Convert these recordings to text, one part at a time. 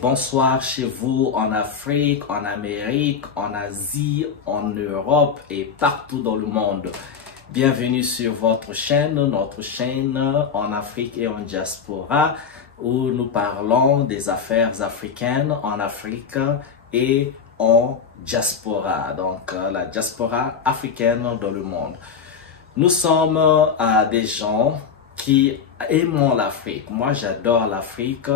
bonsoir chez vous en Afrique, en Amérique, en Asie, en Europe et partout dans le monde. Bienvenue sur votre chaîne, notre chaîne en Afrique et en diaspora, où nous parlons des affaires africaines en Afrique et en diaspora, donc la diaspora africaine dans le monde. Nous sommes des gens qui aiment l'Afrique. Moi, j'adore l'Afrique.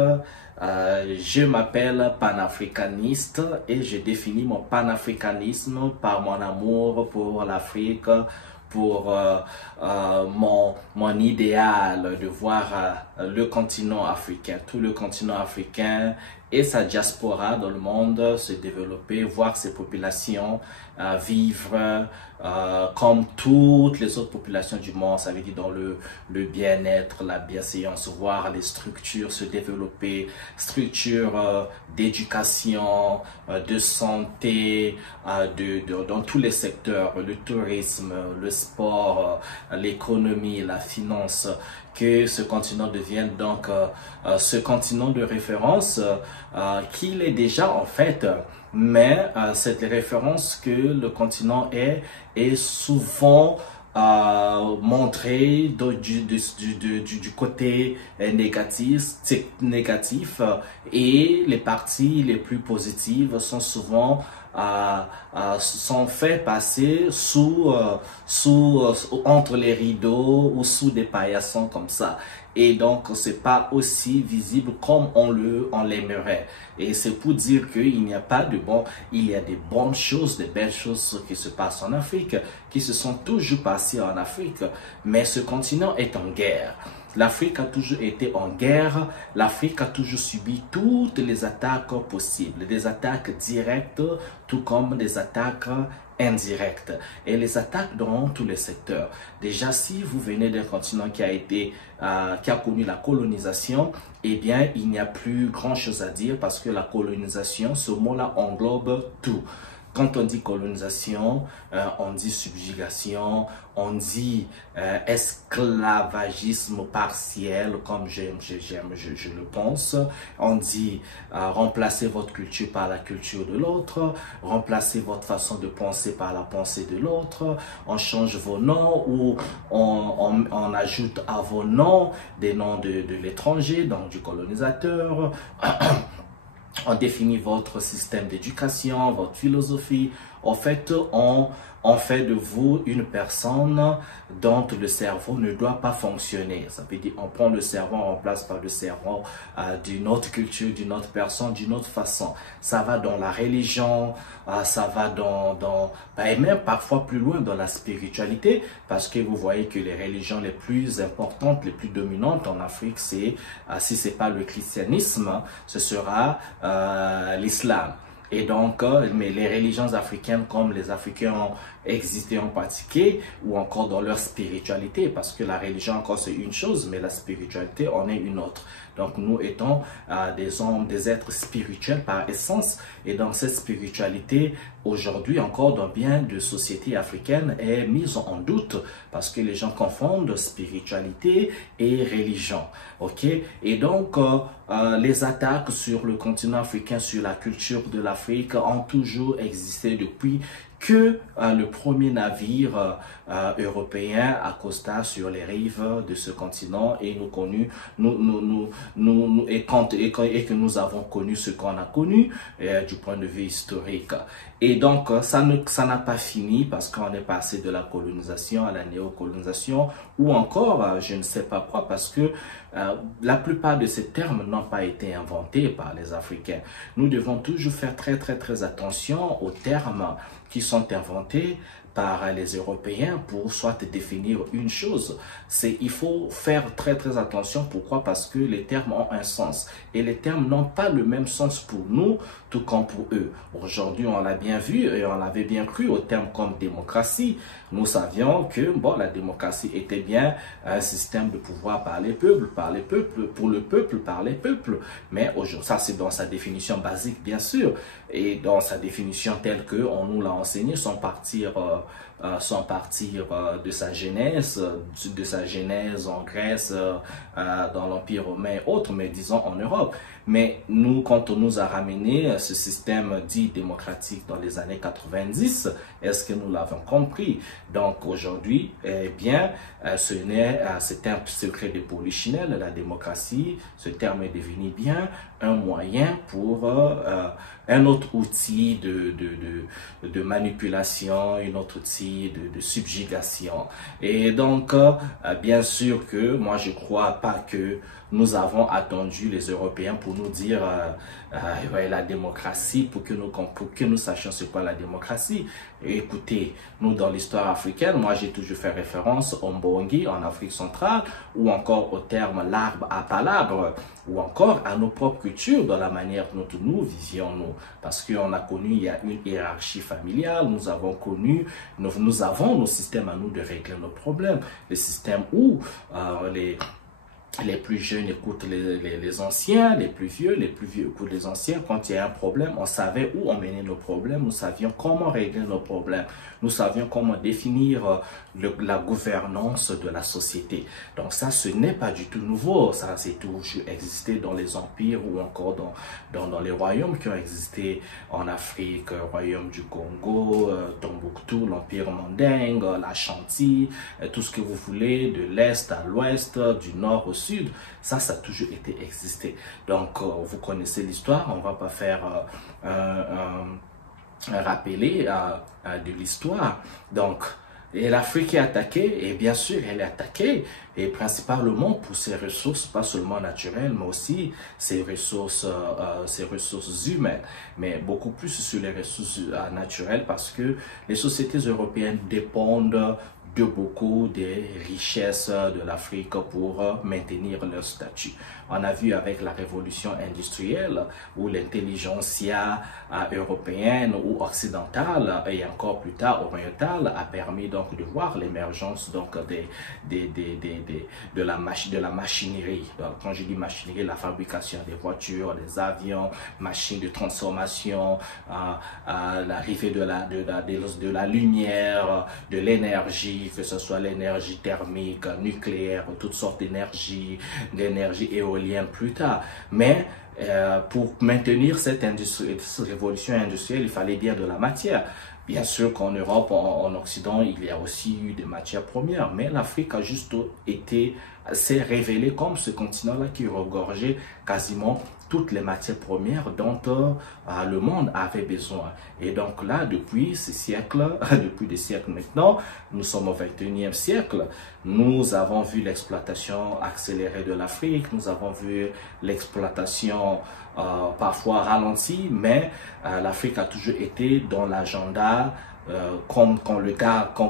Je m'appelle panafricaniste et je définis mon panafricanisme par mon amour pour l'Afrique, pour mon idéal de voir le continent africain, tout le continent africain et sa diaspora dans le monde se développer, voir ses populations vivre comme toutes les autres populations du monde, ça veut dire dans le bien-être, la bienséance, voir les structures se développer, structures d'éducation, de santé, dans tous les secteurs, le tourisme, le sport, l'économie, la finance, que ce continent devienne donc ce continent de référence qu'il est déjà en fait, mais cette référence que le continent est souvent montrée du côté négatif et les parties les plus positives sont souvent sont fait passer entre les rideaux ou sous des paillassons comme ça. Et donc, c'est pas aussi visible comme on l'aimerait. Et c'est pour dire qu'il n'y a pas de bon, il y a des bonnes choses, des belles choses qui se passent en Afrique, qui se sont toujours passées en Afrique. Mais ce continent est en guerre. L'Afrique a toujours été en guerre, l'Afrique a toujours subi toutes les attaques possibles, des attaques directes, tout comme des attaques indirectes. Et les attaques dans tous les secteurs. Déjà, si vous venez d'un continent qui a connu la colonisation, eh bien, il n'y a plus grand chose à dire parce que la colonisation, ce mot-là englobe tout. Quand on dit colonisation, on dit subjugation, on dit esclavagisme partiel, comme je le pense. On dit remplacer votre culture par la culture de l'autre, remplacer votre façon de penser par la pensée de l'autre. On change vos noms ou on ajoute à vos noms des noms de l'étranger, donc du colonisateur. On définit votre système d'éducation, votre philosophie. En fait, on fait de vous une personne dont le cerveau ne doit pas fonctionner. Ça veut dire on prend le cerveau, on remplace par le cerveau d'une autre culture, d'une autre personne, d'une autre façon. Ça va dans la religion, ça va et même parfois plus loin dans la spiritualité, parce que vous voyez que les religions les plus importantes, les plus dominantes en Afrique, c'est si c'est pas le christianisme, ce sera l'islam. Et donc, mais les religions africaines, comme les Africains ont existé, ont pratiqué, ou encore dans leur spiritualité, parce que la religion encore c'est une chose, mais la spiritualité en est une autre. Donc, nous étant des hommes, des êtres spirituels par essence, et dans cette spiritualité, aujourd'hui encore dans bien de sociétés africaines est mise en doute, parce que les gens confondent spiritualité et religion. Ok? Et donc, les attaques sur le continent africain, sur la culture de l'Afrique ont toujours existé depuis que le premier navire européen accosta sur les rives de ce continent et et que nous avons connu ce qu'on a connu du point de vue historique. Et donc, ça n'a pas fini parce qu'on est passé de la colonisation à la néocolonisation ou encore, je ne sais pas quoi, parce que la plupart de ces termes n'ont pas été inventés par les Africains. Nous devons toujours faire très attention aux termes qui sont inventés par les Européens pour soit définir une chose. Il faut faire très attention. Pourquoi? Parce que les termes ont un sens. Et les termes n'ont pas le même sens pour nous, tout comme pour eux. Aujourd'hui, on l'a bien vu et on l'avait bien cru au terme comme démocratie. Nous savions que bon, la démocratie était bien un système de pouvoir par les peuples, pour le peuple, par les peuples. Mais aujourd'hui, ça c'est dans sa définition basique, bien sûr. Et dans sa définition telle qu'on nous l'a enseigné, sans partir sans partir de sa genèse en Grèce, dans l'Empire romain et autres, mais disons en Europe. Mais nous, quand on nous a ramené ce système dit démocratique dans les années 90, est-ce que nous l'avons compris? Donc aujourd'hui, eh bien, c'est un secret de polichinelle, la démocratie. Ce terme est devenu bien un moyen pour un autre outil de manipulation, un autre outil de subjugation. Et donc, bien sûr que moi, je crois pas que nous avons attendu les Européens pour nous dire ouais, la démocratie, pour que nous sachions ce qu'est la démocratie. Et écoutez, nous dans l'histoire africaine, moi j'ai toujours fait référence au Mbongi en Afrique centrale, ou encore au terme l'arbre à palabre, ou encore à nos propres cultures, dans la manière dont nous vivions nous. Parce qu'on a connu, il y a une hiérarchie familiale, nous avons connu, nous avons nos systèmes à nous de régler nos problèmes. Les systèmes où les plus jeunes écoutent les anciens, les plus vieux écoutent les anciens. Quand il y a un problème, on savait où emmener nos problèmes, nous savions comment régler nos problèmes, nous savions comment définir la gouvernance de la société. Donc ça, ce n'est pas du tout nouveau, ça c'est toujours existé dans les empires ou encore dans les royaumes qui ont existé en Afrique, royaume du Congo, Tombouctou, l'empire mandingue, l'Ashanti, tout ce que vous voulez, de l'Est à l'Ouest, du Nord au Sud, ça a toujours été existé. Donc, vous connaissez l'histoire, on ne va pas faire un rappelé de l'histoire. Donc, et l'Afrique est attaquée, et bien sûr, elle est attaquée, et principalement pour ses ressources, pas seulement naturelles, mais aussi ses ressources humaines, mais beaucoup plus sur les ressources naturelles, parce que les sociétés européennes dépendent de beaucoup des richesses de l'Afrique pour maintenir leur statut. On a vu avec la révolution industrielle où l'intelligentsia européenne ou occidentale et encore plus tard orientale a permis donc de voir l'émergence donc de la machinerie. Donc, quand je dis machinerie, la fabrication des voitures, des avions, machines de transformation, l'arrivée de la lumière, de l'énergie, que ce soit l'énergie thermique, nucléaire, toutes sortes d'énergie, d'énergie éolienne plus tard. Mais pour maintenir cette révolution industrielle, il fallait bien de la matière. Bien sûr qu'en Europe, en Occident, il y a aussi eu des matières premières, mais l'Afrique a juste s'est révélée comme ce continent-là qui regorgeait quasiment toutes les matières premières dont le monde avait besoin. Et donc là, depuis ces siècles, depuis des siècles maintenant, nous sommes au 21e siècle, nous avons vu l'exploitation accélérée de l'Afrique, nous avons vu l'exploitation parfois ralentie, mais l'Afrique a toujours été dans l'agenda qu'on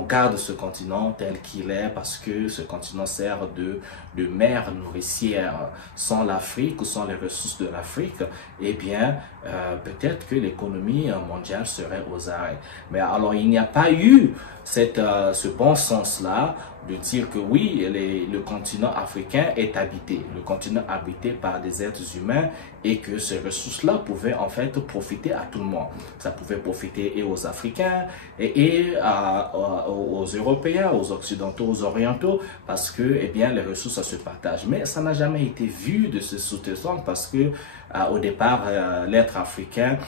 garde ce continent tel qu'il est, parce que ce continent sert de mer nourricière. Sans l'Afrique ou sans les ressources de l'Afrique, eh bien, peut-être que l'économie mondiale serait aux arrêts. Mais alors, il n'y a pas eu ce bon sens-là de dire que oui, le continent africain est habité, le continent habité par des êtres humains, et que ces ressources-là pouvaient en fait profiter à tout le monde. Ça pouvait profiter et aux Africains et aux Européens, aux Occidentaux, aux Orientaux, parce que eh bien, les ressources se partagent. Mais ça n'a jamais été vu de ce sous-texte, parce que au départ, l'être africain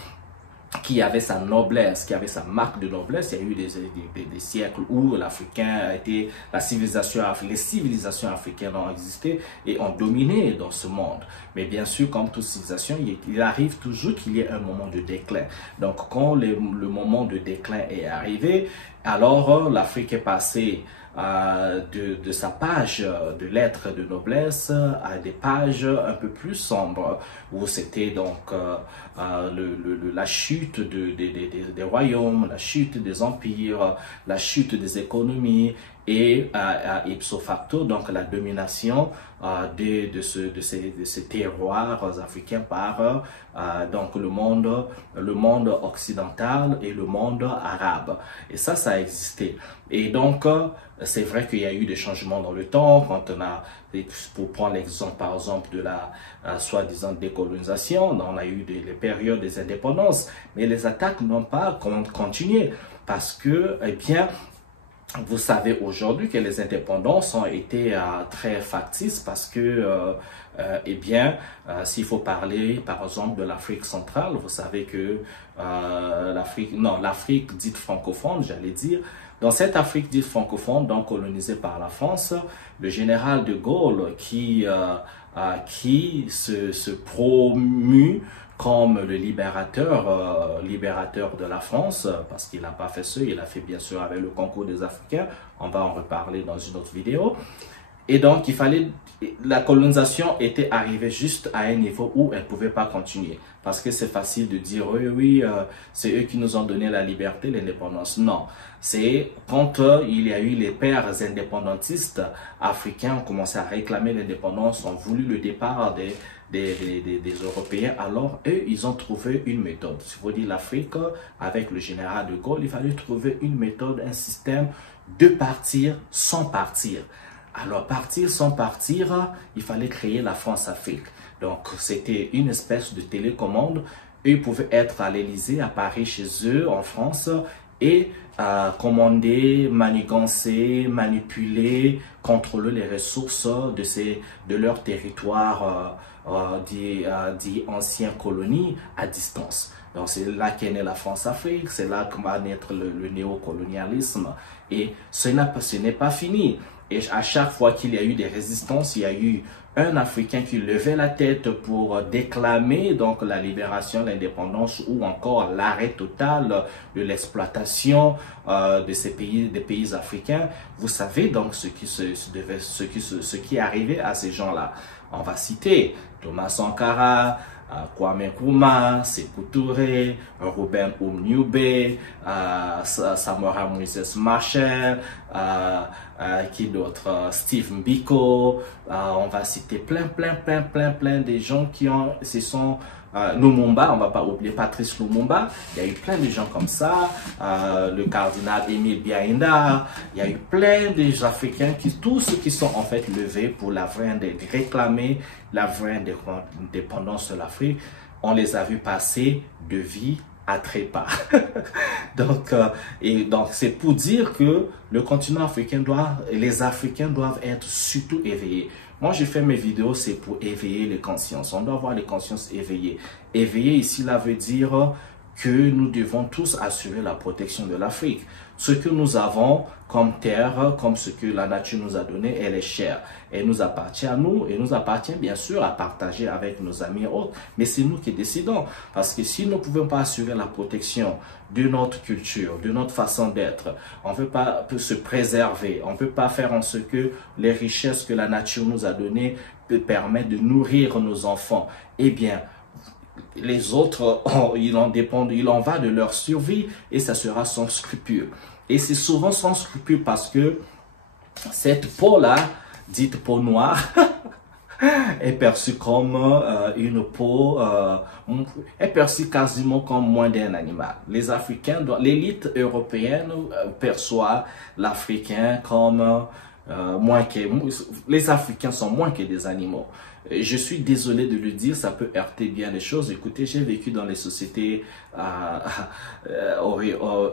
qui avait sa noblesse, qui avait sa marque de noblesse. Il y a eu des siècles où l'Africain a été, les civilisations africaines ont existé et ont dominé dans ce monde. Mais bien sûr, comme toute civilisation, il arrive toujours qu'il y ait un moment de déclin. Donc, quand le moment de déclin est arrivé, alors l'Afrique est passée de sa page de lettres de noblesse à des pages un peu plus sombres, où c'était donc la chute des royaumes, la chute des empires, la chute des économies, et ipso facto donc la domination de ces terroirs africains par donc le monde occidental et le monde arabe. Et ça a existé. Et donc c'est vrai qu'il y a eu des changements dans le temps, quand on a, pour prendre l'exemple par exemple de la soi-disant décolonisation, on a eu les périodes des indépendances, mais les attaques n'ont pas continué. parce que, eh bien, vous savez aujourd'hui que les indépendances ont été très factices parce que, eh bien, s'il faut parler par exemple de l'Afrique centrale, vous savez que l'Afrique dite francophone, j'allais dire, dans cette Afrique dite francophone, donc colonisée par la France, le général de Gaulle qui se promut comme le libérateur de la France, parce qu'il n'a pas fait ça, il a fait bien sûr avec le concours des Africains, on va en reparler dans une autre vidéo. Et donc, la colonisation était arrivée juste à un niveau où elle ne pouvait pas continuer. Parce que c'est facile de dire, oui, c'est eux qui nous ont donné la liberté, l'indépendance. Non, c'est quand il y a eu les pères indépendantistes africains ont commencé à réclamer l'indépendance, ont voulu le départ des Européens. Alors, eux, ils ont trouvé une méthode. Si vous dites l'Afrique, avec le général de Gaulle, il fallait trouver une méthode, un système de partir sans partir. Alors, partir sans partir, il fallait créer la France-Afrique. Donc, c'était une espèce de télécommande. Eux pouvaient être à l'Élysée, à Paris, chez eux, en France, et commander, manigancer, manipuler, contrôler les ressources de leur territoire dit ancienne colonie à distance. Donc, c'est là qu'est née la France-Afrique, c'est là que va naître le néocolonialisme. Et ce n'est pas fini. Et à chaque fois qu'il y a eu des résistances, il y a eu un Africain qui levait la tête pour déclamer donc la libération, l'indépendance ou encore l'arrêt total de l'exploitation de ces pays, des pays africains. Vous savez donc ce qui arrivait à ces gens-là. On va citer Thomas Sankara, Kwame Nkrumah, Sékou Touré, Ruben Umnyube, Samora Moïse Machel, qui d'autre, Steve Biko, on va citer plein de gens qui sont Lumumba, on va pas oublier Patrice Lumumba, il y a eu plein de gens comme ça, le cardinal Émile Biaïnda, il y a eu plein d'Africains, tous ceux qui sont en fait levés pour réclamer la vraie indépendance de l'Afrique, on les a vus passer de vie à trépas. donc c'est pour dire que le continent africain les Africains doivent être surtout éveillés. Moi, je fais mes vidéos, c'est pour éveiller les consciences. On doit avoir les consciences éveillées. Éveiller ici, là, veut dire que nous devons tous assurer la protection de l'Afrique. Ce que nous avons comme terre, comme ce que la nature nous a donné, elle est chère. Elle nous appartient à nous et nous appartient bien sûr à partager avec nos amis et autres. Mais c'est nous qui décidons. Parce que si nous ne pouvons pas assurer la protection de notre culture, de notre façon d'être, on ne peut pas se préserver, on ne peut pas faire en sorte que les richesses que la nature nous a données permettent de nourrir nos enfants. Eh bien, les autres, il en va de leur survie et ça sera sans scrupule. Et c'est souvent sans scrupule parce que cette peau-là, dite peau noire, est perçue comme une peau, est perçue quasiment comme moins d'un animal. Les Africains, l'élite européenne perçoit l'Africain comme les Africains sont moins que des animaux. Je suis désolé de le dire, ça peut heurter bien les choses. Écoutez, j'ai vécu dans les sociétés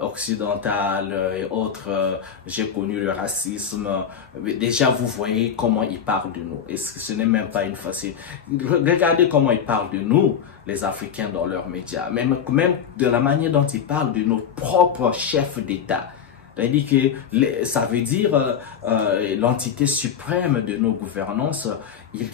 occidentales et autres. J'ai connu le racisme. Déjà, vous voyez comment ils parlent de nous. Et ce n'est même pas une facile. Regardez comment ils parlent de nous, les Africains, dans leurs médias. Même de la manière dont ils parlent de nos propres chefs d'État. C'est-à-dire que ça veut dire l'entité suprême de nos gouvernances,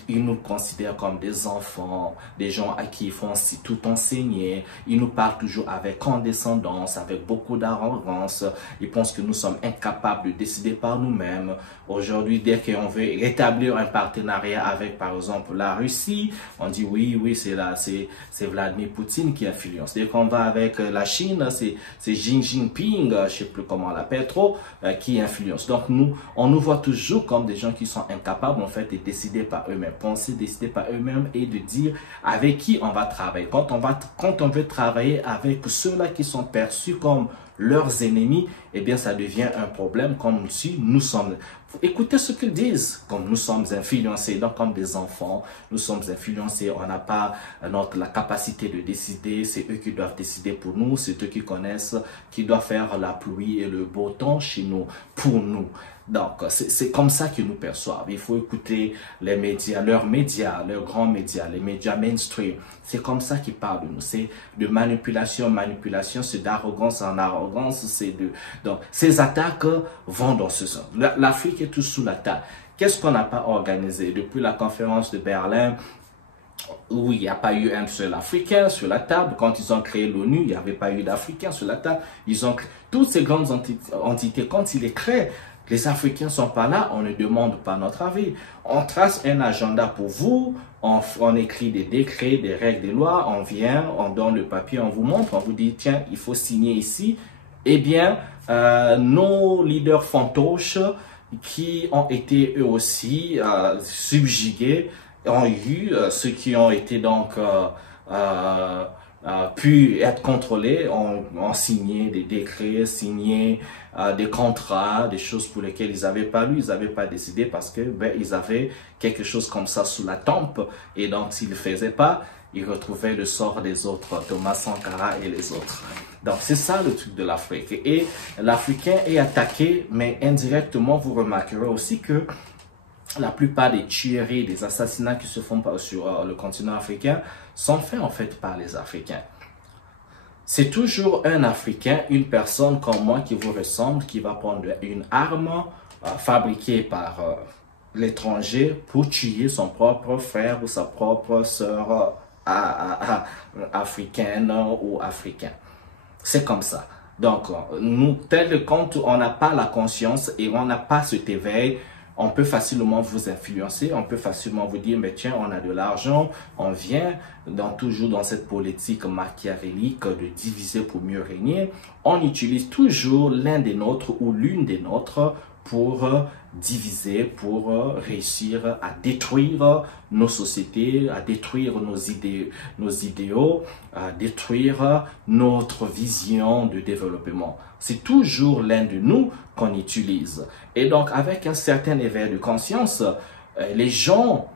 ils nous considèrent comme des enfants, des gens à qui il faut tout enseigner. Ils nous parlent toujours avec condescendance, avec beaucoup d'arrogance. Ils pensent que nous sommes incapables de décider par nous-mêmes. Aujourd'hui, dès qu'on veut rétablir un partenariat avec, par exemple, la Russie, on dit oui, c'est Vladimir Poutine qui influence. Dès qu'on va avec la Chine, c'est Xi Jinping, je ne sais plus comment on l'appelle trop, qui influence. Donc, on nous voit toujours comme des gens qui sont incapables, en fait, de décider par eux-mêmes, penser, décider par eux-mêmes et de dire avec qui on va travailler. Quand on veut travailler avec ceux-là qui sont perçus comme leurs ennemis, eh bien, ça devient un problème comme si nous sommes... Écoutez ce qu'ils disent, comme nous sommes influencés, donc comme des enfants, nous sommes influencés, on n'a pas la capacité de décider, c'est eux qui doivent décider pour nous, c'est eux qui connaissent, qui doivent faire la pluie et le beau temps chez nous, pour nous. Donc, c'est comme ça qu'ils nous perçoivent. Il faut écouter les médias, leurs grands médias, les médias mainstream. C'est comme ça qu'ils parlent de nous. C'est de manipulation en manipulation, c'est d'arrogance en arrogance. Donc, ces attaques vont dans ce sens. L'Afrique est tout sous l'attaque. Qu'est-ce qu'on n'a pas organisé depuis la conférence de Berlin? Oui, il n'y a pas eu un seul Africain sur la table. Quand ils ont créé l'ONU, il n'y avait pas eu d'Africains sur la table. Ils ont créé toutes ces grandes entités. Quand ils les créent, les Africains ne sont pas là, on ne demande pas notre avis. On trace un agenda pour vous, on écrit des décrets, des règles, des lois, on vient, on donne le papier, on vous montre, on vous dit, tiens, il faut signer ici. Eh bien, nos leaders fantoches qui ont été eux aussi subjugués, ont eu ceux qui ont été donc pu être contrôlés, ont signé des décrets, signé des contrats, des choses pour lesquelles ils n'avaient pas lu, ils n'avaient pas décidé parce que ils avaient quelque chose comme ça sous la tempe et donc s'ils ne le faisaient pas, ils retrouvaient le sort des autres, Thomas Sankara et les autres. Donc c'est ça le truc de l'Afrique. Et l'Africain est attaqué, mais indirectement vous remarquerez aussi que la plupart des tueries, des assassinats qui se font sur le continent africain sont faits en fait par les Africains. C'est toujours un Africain, une personne comme moi qui vous ressemble, qui va prendre une arme fabriquée par l'étranger pour tuer son propre frère ou sa propre sœur africaine ou africain. C'est comme ça. Donc, nous, tel quand on n'a pas la conscience et on n'a pas cet éveil, on peut facilement vous influencer, on peut facilement vous dire, mais tiens, on a de l'argent, on vient toujours dans cette politique machiavélique de diviser pour mieux régner. On utilise toujours l'un des nôtres ou l'une des nôtres pour diviser, pour réussir à détruire nos sociétés, à détruire nos idéaux, à détruire notre vision de développement. C'est toujours l'un de nous qu'on utilise. Et donc, avec un certain éveil de conscience, les gens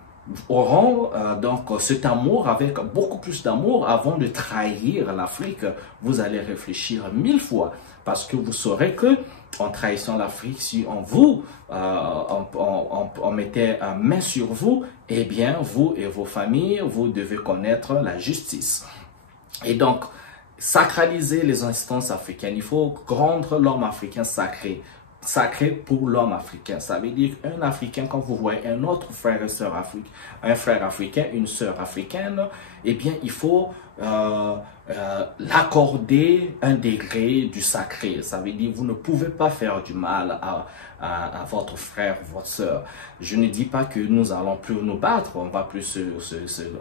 auront donc cet amour, avec beaucoup plus d'amour, avant de trahir l'Afrique. Vous allez réfléchir 1000 fois parce que vous saurez que en trahissant l'Afrique, si on mettait une main sur vous, eh bien, vous et vos familles, vous devez connaître la justice. Et donc, sacraliser les instances africaines, il faut rendre l'homme africain sacré. Sacré pour l'homme africain. Ça veut dire qu'un Africain, quand vous voyez un autre frère et sœur africain, un frère africain, une sœur africaine, eh bien, il faut l'accorder un degré du sacré. Ça veut dire que vous ne pouvez pas faire du mal à votre frère, votre sœur. Je ne dis pas que nous allons plus nous battre, on va plus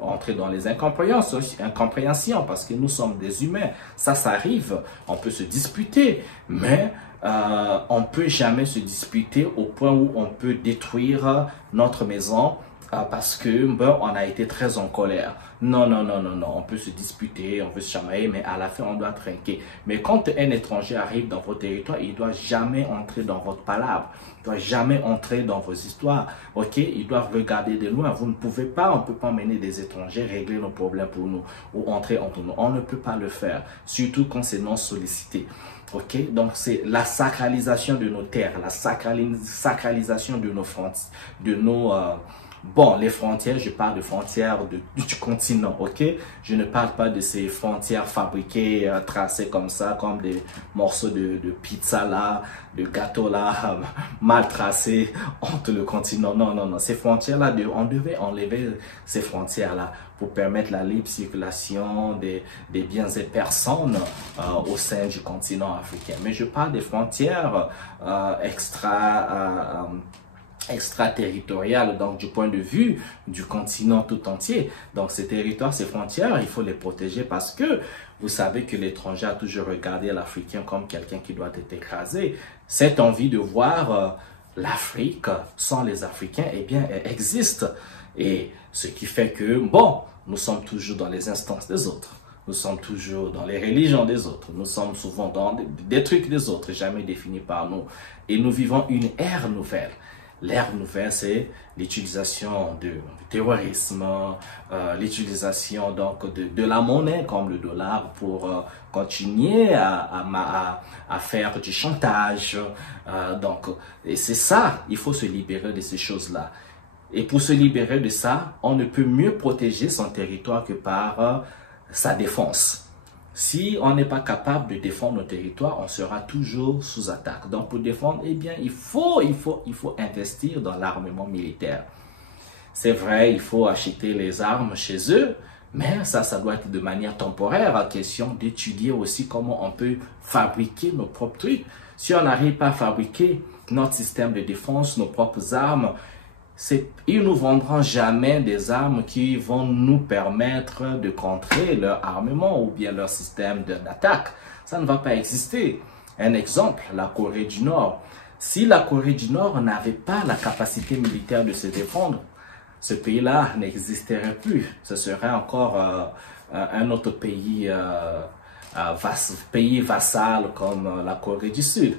entrer dans les incompréhensions parce que nous sommes des humains. Ça arrive, on peut se disputer, mais on ne peut jamais se disputer au point où on peut détruire notre maison parce que on a été très en colère. Non, non, non, non, non. On peut se disputer, on peut se chamailler, mais à la fin, on doit trinquer. Mais quand un étranger arrive dans votre territoire, il ne doit jamais entrer dans votre palabre. Il ne doit jamais entrer dans vos histoires. Ok? Il doit regarder de loin. Vous ne pouvez pas, on ne peut pas mener des étrangers, régler nos problèmes pour nous ou entrer entre nous. On ne peut pas le faire, surtout quand c'est non sollicité. Ok, donc c'est la sacralisation de nos terres, la sacralisation de nos frontières, bon, les frontières, je parle de frontières du continent, ok? Je ne parle pas de ces frontières fabriquées, tracées comme ça, comme des morceaux de pizza là, de gâteau là, mal tracés entre le continent. Non, non, non, ces frontières-là, on devait enlever ces frontières-là pour permettre la libre circulation des biens et personnes au sein du continent africain. Mais je parle des frontières extraterritoriales, donc du point de vue du continent tout entier. Donc ces territoires, ces frontières, il faut les protéger parce que vous savez que l'étranger a toujours regardé l'Africain comme quelqu'un qui doit être écrasé. Cette envie de voir l'Afrique sans les Africains, eh bien, elle existe. Et ce qui fait que, bon, nous sommes toujours dans les instances des autres. Nous sommes toujours dans les religions des autres. Nous sommes souvent dans des trucs des autres, jamais définis par nous. Et nous vivons une ère nouvelle. L'ère nouvelle, c'est l'utilisation du terrorisme, l'utilisation donc de la monnaie comme le dollar pour continuer à faire du chantage. Et c'est ça, il faut se libérer de ces choses-là. Et pour se libérer de ça, on ne peut mieux protéger son territoire que par sa défense. Si on n'est pas capable de défendre nos territoires, on sera toujours sous attaque. Donc pour défendre, eh bien, il faut investir dans l'armement militaire. C'est vrai, il faut acheter les armes chez eux, mais ça doit être de manière temporaire. Question d'étudier aussi comment on peut fabriquer nos propres trucs. Si on n'arrive pas à fabriquer notre système de défense, nos propres armes, ils ne nous vendront jamais des armes qui vont nous permettre de contrer leur armement ou bien leur système d'attaque. Ça ne va pas exister. Un exemple, la Corée du Nord. Si la Corée du Nord n'avait pas la capacité militaire de se défendre, ce pays-là n'existerait plus. Ce serait encore un autre pays, pays vassal comme la Corée du Sud.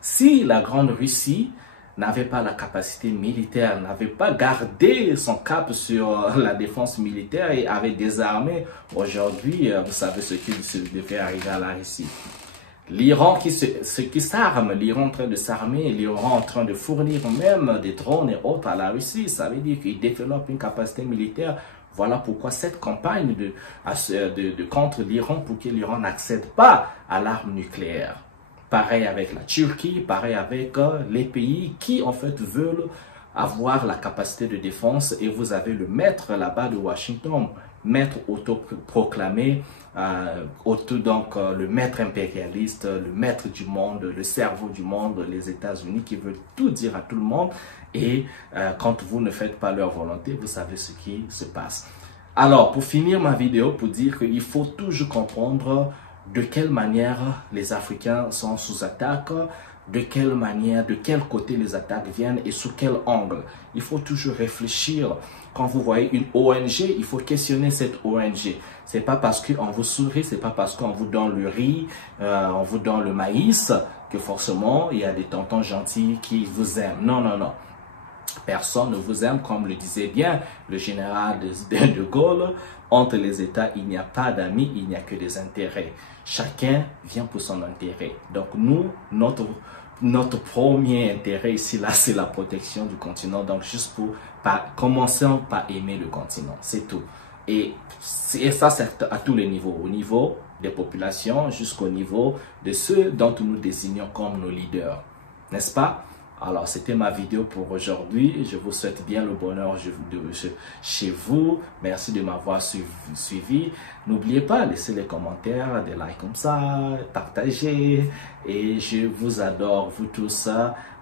Si la Grande Russie n'avait pas la capacité militaire, n'avait pas gardé son cap sur la défense militaire et avait désarmé, aujourd'hui, vous savez ce qui devait arriver à la Russie. L'Iran qui s'arme, l'Iran en train de s'armer, l'Iran en train de fournir même des drones et autres à la Russie, ça veut dire qu'il développe une capacité militaire. Voilà pourquoi cette campagne contre l'Iran, pour que l'Iran n'accède pas à l'arme nucléaire. Pareil avec la Turquie, pareil avec les pays qui en fait veulent avoir la capacité de défense, et vous avez le maître là-bas de Washington, maître autoproclamé, le maître impérialiste, le maître du monde, le cerveau du monde, les États-Unis qui veulent tout dire à tout le monde, et quand vous ne faites pas leur volonté, vous savez ce qui se passe. Alors, pour finir ma vidéo, pour dire qu'il faut toujours comprendre de quelle manière les Africains sont sous attaque, de quelle manière, de quel côté les attaques viennent et sous quel angle. Il faut toujours réfléchir. Quand vous voyez une ONG, il faut questionner cette ONG. C'est pas parce qu'on vous sourit, c'est pas parce qu'on vous donne le riz, on vous donne le maïs, que forcément il y a des tontons gentils qui vous aiment. Non, non, non. Personne ne vous aime, comme le disait bien le général de Gaulle. Entre les États, il n'y a pas d'amis, il n'y a que des intérêts. Chacun vient pour son intérêt. Donc nous, notre premier intérêt ici, là, c'est la protection du continent. Donc juste commençons par aimer le continent, c'est tout. Et ça, c'est à tous les niveaux. Au niveau des populations, jusqu'au niveau de ceux dont nous désignons comme nos leaders. N'est-ce pas? Alors, c'était ma vidéo pour aujourd'hui. Je vous souhaite bien le bonheur chez vous. Merci de m'avoir suivi. N'oubliez pas, laissez les commentaires, des likes comme ça, partagez. Et je vous adore, vous tous,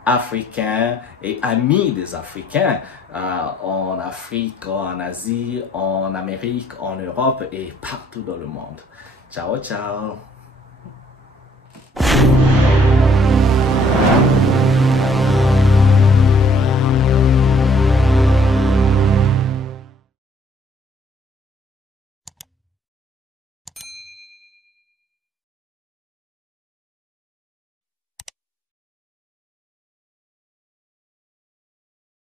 Africains et amis des Africains, en Afrique, en Asie, en Amérique, en Europe et partout dans le monde. Ciao, ciao.